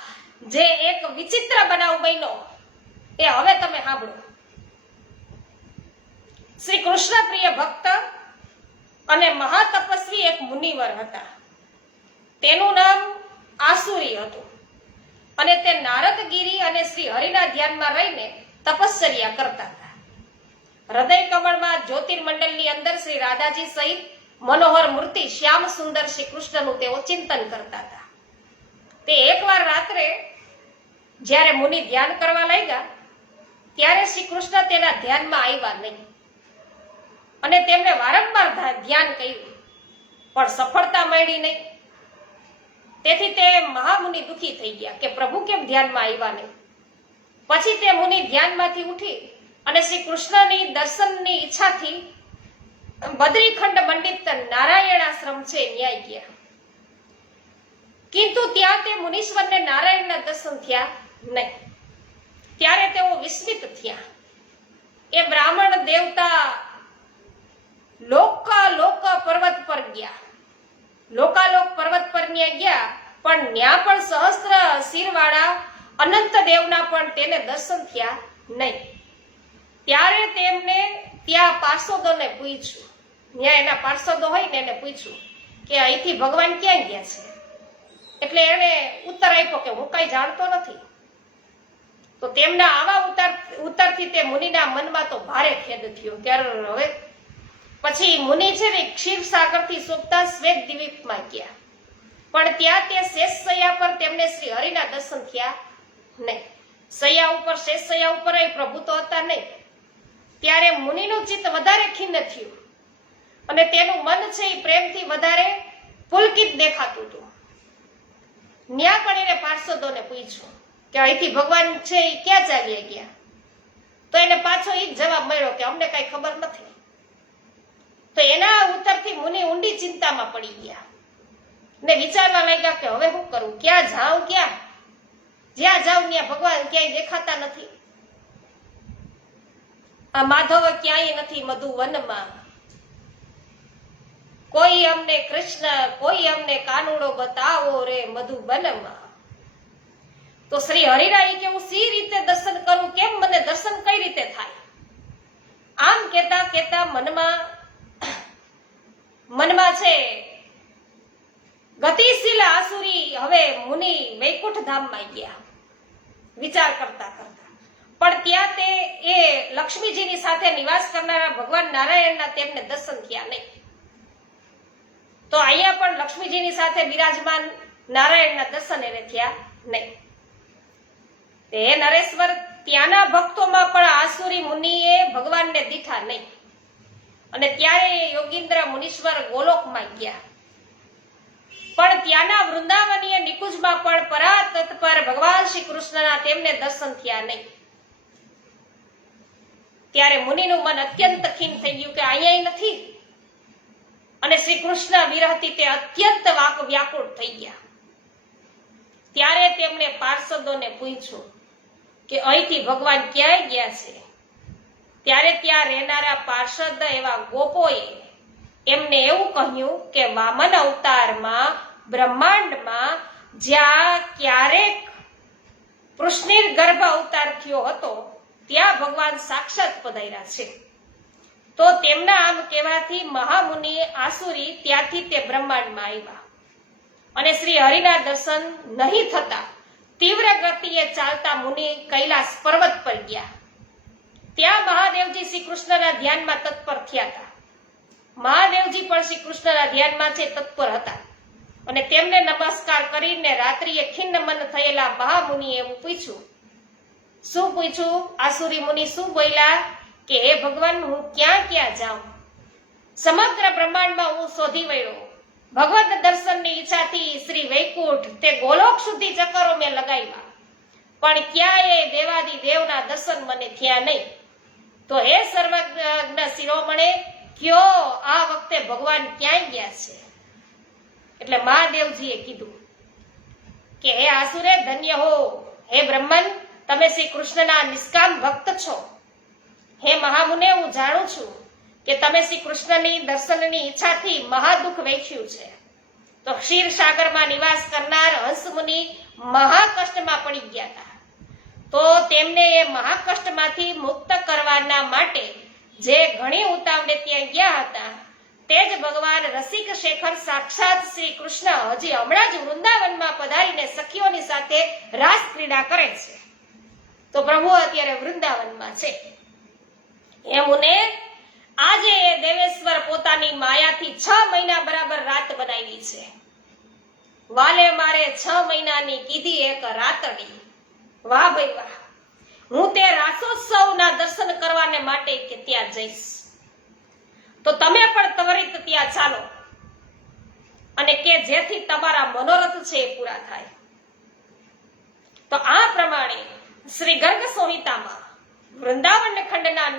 જે એક વિચિત્ર બનાવ બન્યો એ હવે તમે સાંભળો. શ્રી કૃષ્ણ પ્રિય ભક્ત અને મહાતપસ્વી એક મુનિવર હતા. તેનું નામ આસુરી હતું અને તે નારદગીરી અને શ્રી હરિના ધ્યાનમાં રહીને તપશ્ચર્યા કરતા હતા. હૃદય કમળમાં જ્યોતિર્મંડળની અંદર શ્રી રાધાજી સહિત મનોહર મૂર્તિ શ્યામ સુંદર શ્રી કૃષ્ણનું તેઓ ચિંતન કરતા હતા. તે એકવાર રાત્રે જ્યારે મુનિ ધ્યાન કરવા લાગ્યા ત્યારે શ્રી કૃષ્ણ તેના ધ્યાનમાં આવ્યા નહીં અને તેમને વારંવાર ધ્યાન કર્યું પણ સફળતા મળી નહીં. તેથી તે મહામુનિ દુઃખી થઈ ગયા કે પ્રભુ કેમ ધ્યાનમાં આવ્યા નહીં. પછી તે મુનિ ધ્યાનમાંથી ઉઠી અને શ્રી કૃષ્ણની દર્શનની ઈચ્છાથી બદ્રીખંડ મંડિત નારાયણ આશ્રમ છે ન્યાય ગયા. કિંતુ ત્યાં તે મુનીશ્વરને નારાયણના દર્શન થયા નહીં. ત્યારે તેઓ વિસ્મિત થયા. એ બ્રાહ્મણ દેવતા લોકાલોક પર્વત પર ગયા. લોકાલોક પર્વત પર ગયા પણ ન્યા પણ સહસ્ત્ર શિરવાળા અનંત દેવના પણ તેને દર્શન થયા નહીં. ત્યારે તેમને ત્યાં પાર્ષદોને પૂછ્યું, ત્યાં એના પાર્ષદો હોય ને એને પૂછ્યું કે અહીંથી ભગવાન ક્યાં ગયા છે? એટલે એને ઉત્તર આપ્યો કે હું કઈ જાણતો નથી. તો તેમના આવા ઉત્તરથી તે મુનિના મનમાં તો ભારે ખેદ થયો. ત્યારે હવે પછી મુનિ છે ને ક્ષીરસાગરથી શોભતા શ્વેત દ્વીપમાં ગયા પણ ત્યાં તે શેષ સૈયા પર તેમને શ્રી હરિના દર્શન થયા નહીં. સૈયા ઉપર શેષ સૈયા ઉપર પ્રભુ તો હતા નહીં. ત્યારે મુનિનું ચિત્ત વધારે ખિન્ન થયું અને તેનું મન છે એ પ્રેમથી વધારે પુલકિત દેખાતું હતું. ન્યા પણ એને પાર્ષદોને પૂછ્યું કે અહીંથી ભગવાન છે એ ક્યાં ચાલ્યા ગયા? તો એને પાછો એ જ જવાબ મળ્યો કે અમને કઈ ખબર નથી. તો એના ઉત્તરથી મુનિ ઊંડી ચિંતામાં પડી ગયા ને વિચારવા લાગ્યા કે હવે શું કરું, ક્યાં જાઉં? ક્યાં જ્યાં જાઉં ત્યાં ભગવાન ક્યાંય દેખાતા નથી. આ માધવ ક્યાંય નથી મધુવનમાં, કોઈ અમને કૃષ્ણ કોઈ અમને કાનુડો બતાવો રે મધુબનમાં. તો શ્રી હરિરાય કે હું સી રીતે દર્શન કરું, કેમ મને દર્શન કઈ રીતે થાય? આમ કેતા કેતા મનમાં છે ગતિશીલ આસુરી હવે મુનિ વૈકુંઠ ધામમાં ગયા વિચાર કરતા કરતા. પણ ત્યાં તે એ લક્ષ્મીજીની સાથે નિવાસ કરનારા ભગવાન નારાયણના તેમને દર્શન થયા નહીં. તો અહીંયા પણ લક્ષ્મીજીની સાથે બિરાજમાન નારાયણના દર્શન એને થયા નહીં. હે નરેશ્વર, ત્યાંના ભક્તોમાં પણ આસુરી મુનિએ ભગવાનને દીઠા નહીં અને ત્યારે યોગીન્દ્ર મુનીશ્વર ગોલોકમાં ગયા. પણ ત્યાંના વૃંદાવનીય નિકુંજમાં પણ પરાતત પર ભગવાન શ્રી કૃષ્ણના તેમને દર્શન થયા નહીં. ત્યારે મુનિનું મન અત્યંત ખીન થઈ ગયું કે અહીંયા નથી અને શ્રી કૃષ્ણ વિરહથી તે અત્યંત વ્યાકુળ થઈ ગયા. ત્યારે તેમણે પાર્ષદોને પૂછ્યું કે અહીંથી ભગવાન ક્યાંય ગયા છે? ત્યારે ત્યાં રહેનારા પાર્ષદ એવા ગોપોએ એમને એવું કહ્યું કે વામન અવતારમાં બ્રહ્માંડમાં જ્યાં ક્યારેક પૃષ્ણિર ગર્ભ અવતાર થયો હતો ત્યાં ભગવાન સાક્ષાત પધાર્યા છે. તો તેમના આમ કહેવાથી મહામુનિ આસુરી ત્યાંથી તે બ્રહ્માંડમાં આવ્યા અને શ્રી હરિના દર્શન નહીં થતા તીવ્ર ગતિએ ચાલતા મુનિ કૈલાસ પર્વત પર ગયા. ત્યાં મહાદેવજી શ્રી કૃષ્ણના ધ્યાનમાં તત્પર થયા હતા. મહાદેવજી પણ શ્રી કૃષ્ણના ધ્યાનમાં છે તત્પર હતા અને તેમને નમસ્કાર કરીને રાત્રિએ ખિન્નમન થયેલા મહામુનિએ એવું પૂછ્યું. શું પૂછ્યું? આસુરી મુનિ શું બોલ્યા કે હે ભગવાન, હું ક્યાં ક્યાં જાઉં? સમગ્ર બ્રહ્માંડમાં હું શોધી વળ્યો. ભગવત દર્શનની ઈચ્છાથી શ્રી વૈકુંઠ તે ગોલોક સુધી ચક્કરો મેં લગાવ્યા, પણ ક્યાંય દેવાદી દેવના દર્શન મને થયા નહીં. તો હે સર્વજ્ઞ શિરોમણે, કયો આ વખતે ભગવાન ક્યાંય ગયા છે? એટલે મહાદેવજીએ કીધું કે હે આસુરે, ધન્ય હો. હે બ્રહ્મન, તમે શ્રી કૃષ્ણના નિષ્કામ ભક્ત છો. હે મહામુને, હું જાણું છું કે તમે શ્રી કૃષ્ણની દર્શનની ઈચ્છાથી મહાદુઃખ વેઠ્યું છે. તો ક્ષીર સાગરમાં નિવાસ કરનાર હંસ મુનિ મહાકષ્ટમાં પડી ગયા હતા. તો તેમને એ મહાકષ્ટમાંથી મુક્ત કરવાના માટે જે ઘણી ઉતાવળે ત્યાં ગયા હતા તે જ ભગવાન રસિક શેખર સાક્ષાત શ્રી કૃષ્ણ હજી હમણાં જ વૃંદાવનમાં પધારીને સખીઓની સાથે રાસ ક્રીડા કરે છે. તો પ્રભુ અત્યારે વૃંદાવનમાં છે. એમને આજે દેવેશ્વર પોતાની માયાથી 6 મહિના બરાબર રાત બનાવી છે. વાલે મારે 6 મહિનાની કીધી એક રાતડી. વાહ ભાઈ વાહ. હું તે રાસોત્સવના દર્શન કરવાને માટે કે ત્યાં જઈશ. તો તમે પણ ત્વરિત ત્યાં ચાલો અને કે જેથી તમારા મનોરથ છે એ પૂરા થાય. તો આ પ્રમાણે શ્રી ગર્ગ સંહિતામાં વૃંદાવન ખંડના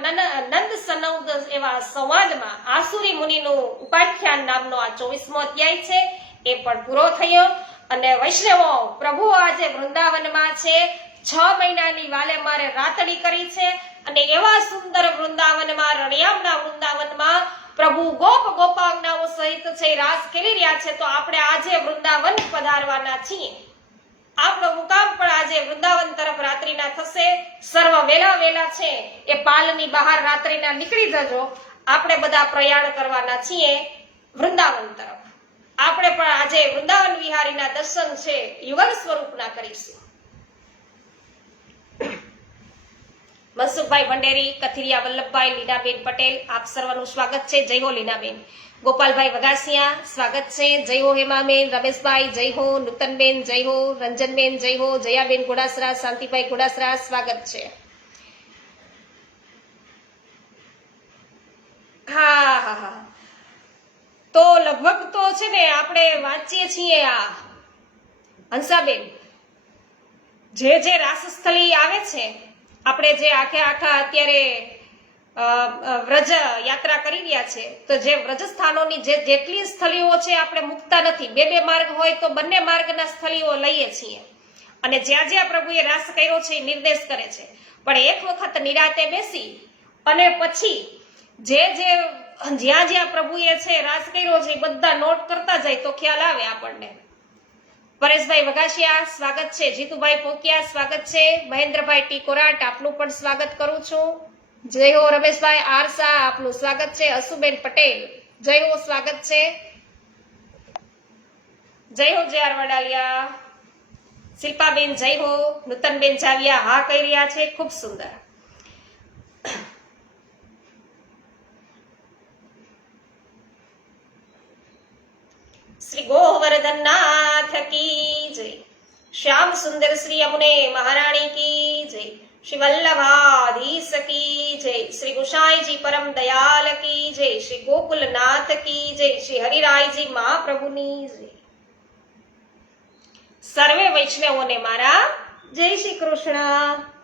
નંદ સનૌદ એવા સંવાદમાં આસુરી મુનિનું ઉપાખ્યાન નામનો આ 24મો અધ્યાય છે એ પણ પૂરો થયો. અને વૈષ્ણવો, પ્રભુ આજે વૃંદાવનમાં છે. 6 મહિનાની વાલે મારે રાતડી કરી છે અને એવા સુંદર વૃંદાવનમાં, રણિયામના વૃંદાવનમાં પ્રભુ ગોપ ગોપાંગનાઓ સહિત છે રાસ ખેલી રહ્યા છે. તો આપણે આજે વૃંદાવન પધારવાના છીએ. આપણો મુકામ પણ આજે વૃંદાવન તરફ રાત્રિના થશે. સર્વ વેલા વેલા છે એ પાલની બહાર રાત્રિના નીકળી જજો. આપણે બધા પ્રયાણ કરવાના છીએ વૃંદાવન તરફ. આપણે પણ આજે વૃંદાવન વિહારીના દર્શન છે યુગલ સ્વરૂપના કરીશું. મનસુખભાઈ ભંડેરી, કથિરિયા વલ્લભભાઈ, લીનાબેન પટેલ, આપ સર્વનું સ્વાગત છે. જય હો લીનાબેન. ગોપાલભાઈ વગાસિયા, સ્વાગત છે. જય હો હેમાબેન. રમેશભાઈ, જય હો. નૂતનબેન, જય હો. રંજનબેન, જય હો. જયાબેન ઘોડાસરા, શાંતિભાઈ ઘોડાસરા, સ્વાગત છે. હા હા હા. તો લગભગ તો છે ને આપણે વાંચીએ છીએ આ હંસાબેન જે રાસસ્થળી આવે છે, આપણે જે આખા અત્યારે વ્રજ યાત્રા કરી રહ્યા છે, તો જે વ્રજ સ્થાનોની જેટલી સ્થળીઓ છે આપણે મુકતા નથી. બે માર્ગ હોય તો બંને માર્ગના સ્થળીઓ લઈએ છીએ અને જ્યાં જ્યાં પ્રભુએ રાસ કર્યો છે એ નિર્દેશ કરે છે. પણ એક વખત નિરાતે બેસી અને પછી જ્યાં પ્રભુએ છે રાસ કર્યો છે એ બધા નોટ કરતા જાય તો ખ્યાલ આવે આપણને. પરેશભાઈ વગાસિયા, સ્વાગત છે. જીતુભાઈ પોકિયા, સ્વાગત છે. મહેન્દ્રભાઈ ટી કોરાટ, આપનું પણ સ્વાગત કરું છું. જય હો. રમેશભાઈ આરસા, આપનું સ્વાગત છે. અસુબેન પટેલ, જય હો, સ્વાગત છે. જય હો. જે આર વડાલિયા. શિલ્પાબેન, જય હો. નૂતનબેન જાવિયા, હા કહી રહ્યા છે. ખૂબ સુંદર. શ્રી ગોવર્ધન નાથ કી જય. શ્યામ સુંદર શ્રી યમુને મહારાણી કી જય. શ્રી વલ્લભાધીશ કી જય. શ્રી ગુસાઈજી પરમ દયાલ કી જય. શ્રી ગોકુલનાથ કી જય. શ્રી હરિરાયજી મહાપ્રભુની જય. સર્વે વૈષ્ણવોને મારા જય શ્રી કૃષ્ણ.